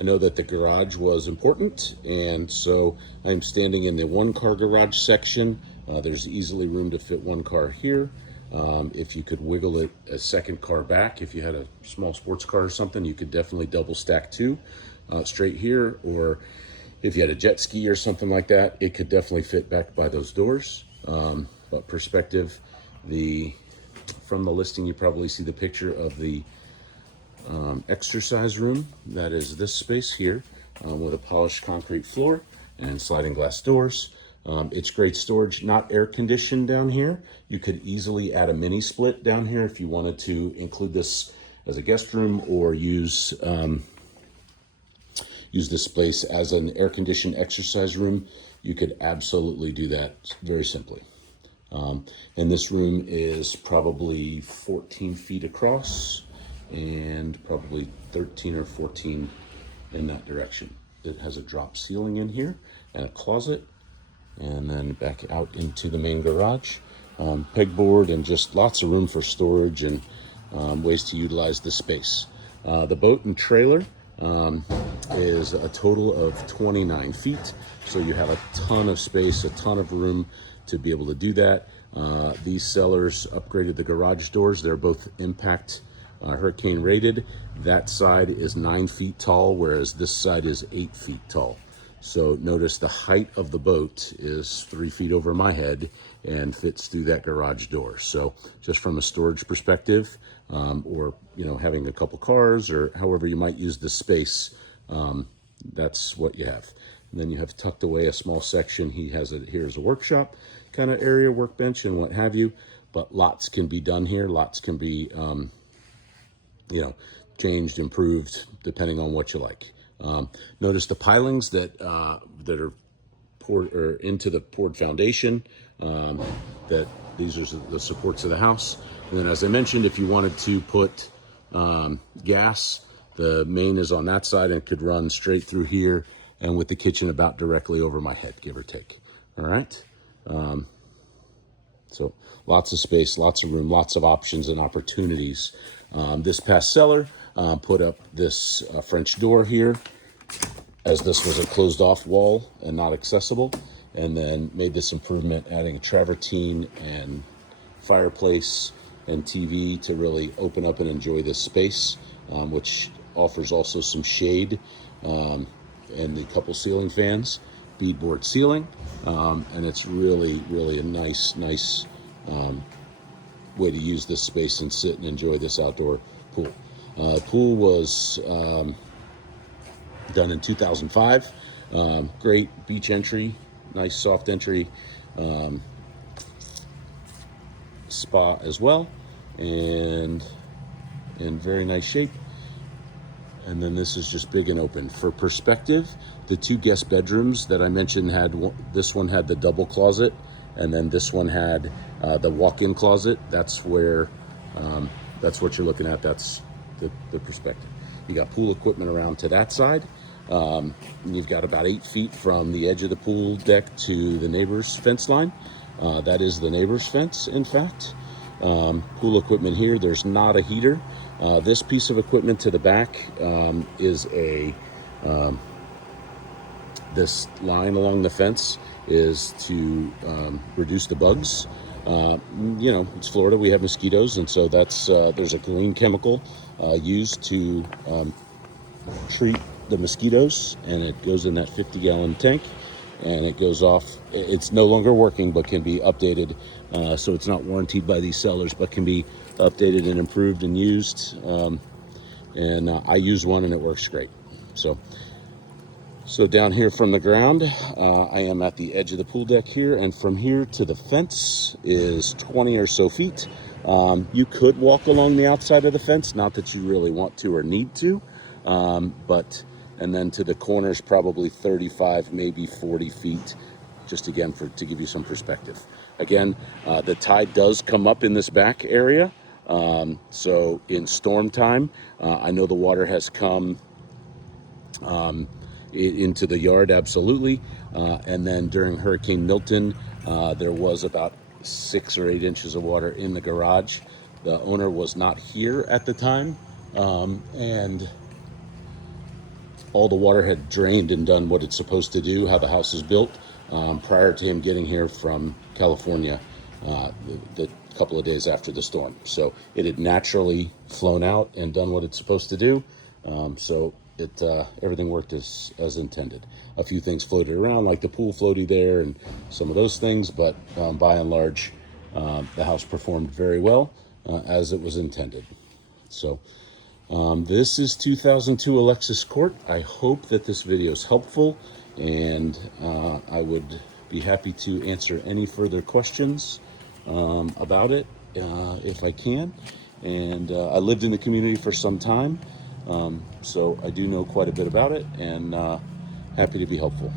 I know that the garage was important, and so I'm standing in the one-car garage section. There's easily room to fit one car here. If you could wiggle it a second car back, if you had a small sports car or something, you could definitely double stack two straight here. Or if you had a jet ski or something like that, it could definitely fit back by those doors. But perspective, from the listing, you probably see the picture of the exercise room. That is this space here with a polished concrete floor and sliding glass doors. It's great storage, not air conditioned down here. You could easily add a mini split down here if you wanted to include this as a guest room, or use this space as an air conditioned exercise room. You could absolutely do that very simply. And this room is probably 14 feet across and probably 13 or 14 in that direction. It has a drop ceiling in here and a closet, and then back out into the main garage. Pegboard and just lots of room for storage and ways to utilize the space. The boat and trailer is a total of 29 feet. So you have a ton of space, a ton of room to be able to do that. These sellers upgraded the garage doors. They're both impact hurricane rated. That side is 9 feet tall, whereas this side is 8 feet tall. So notice the height of the boat is 3 feet over my head and fits through that garage door. So just from a storage perspective, or having a couple cars, or however you might use this space, that's what you have. And then you have tucked away a small section. Here's a workshop kind of area, workbench and what have you. But lots can be done here. Lots can be changed, improved, depending on what you like. Notice the pilings that are poured or into the poured foundation. That these are the supports of the house. And then, as I mentioned, if you wanted to put gas, the main is on that side and could run straight through here, and with the kitchen about directly over my head, give or take. All right. So lots of space, lots of room, lots of options and opportunities. This past seller put up this French door here, as this was a closed off wall and not accessible, and then made this improvement, adding a travertine and fireplace and TV to really open up and enjoy this space, which offers also some shade, and the couple ceiling fans, beadboard ceiling, and it's really a nice way to use this space and sit and enjoy this outdoor pool. Pool was done in 2005. Great beach entry, nice soft entry, spa as well, and in very nice shape. And then this is just big and open. For perspective, the two guest bedrooms that I mentioned this one had the double closet, and then this one had the walk-in closet. That's what you're looking at. That's the perspective. You got pool equipment around to that side. You've got about 8 feet from the edge of the pool deck to the neighbor's fence line. That is the neighbor's fence, in fact. Pool equipment here. There's not a heater. This piece of equipment to the back is this line along the fence is to reduce the bugs. It's Florida. We have mosquitoes, and so there's a green chemical used to treat the mosquitoes, and it goes in that 50-gallon tank, and it goes off. It's no longer working, but can be updated. So it's not warranted by these sellers, but can be updated and improved and used. I use one, and it works great. So down here from the ground, I am at the edge of the pool deck here, and from here to the fence is 20 or so feet. You could walk along the outside of the fence, not that you really want to or need to, and then to the corners, probably 35, maybe 40 feet, just again to give you some perspective. Again, the tide does come up in this back area. So in storm time, I know the water has come into the yard, absolutely. And then during Hurricane Milton, there was about 6 or 8 inches of water in the garage. The owner was not here at the time, and all the water had drained and done what it's supposed to do, how the house is built, prior to him getting here from California the couple of days after the storm. So it had naturally flown out and done what it's supposed to do. So it everything worked as intended. A few things floated around, like the pool floaty there and some of those things, but by and large, the house performed very well as it was intended. So this is 2002 Alexis Court. I hope that this video is helpful, and I would be happy to answer any further questions about it if I can. And I lived in the community for some time, so I do know quite a bit about it, and happy to be helpful.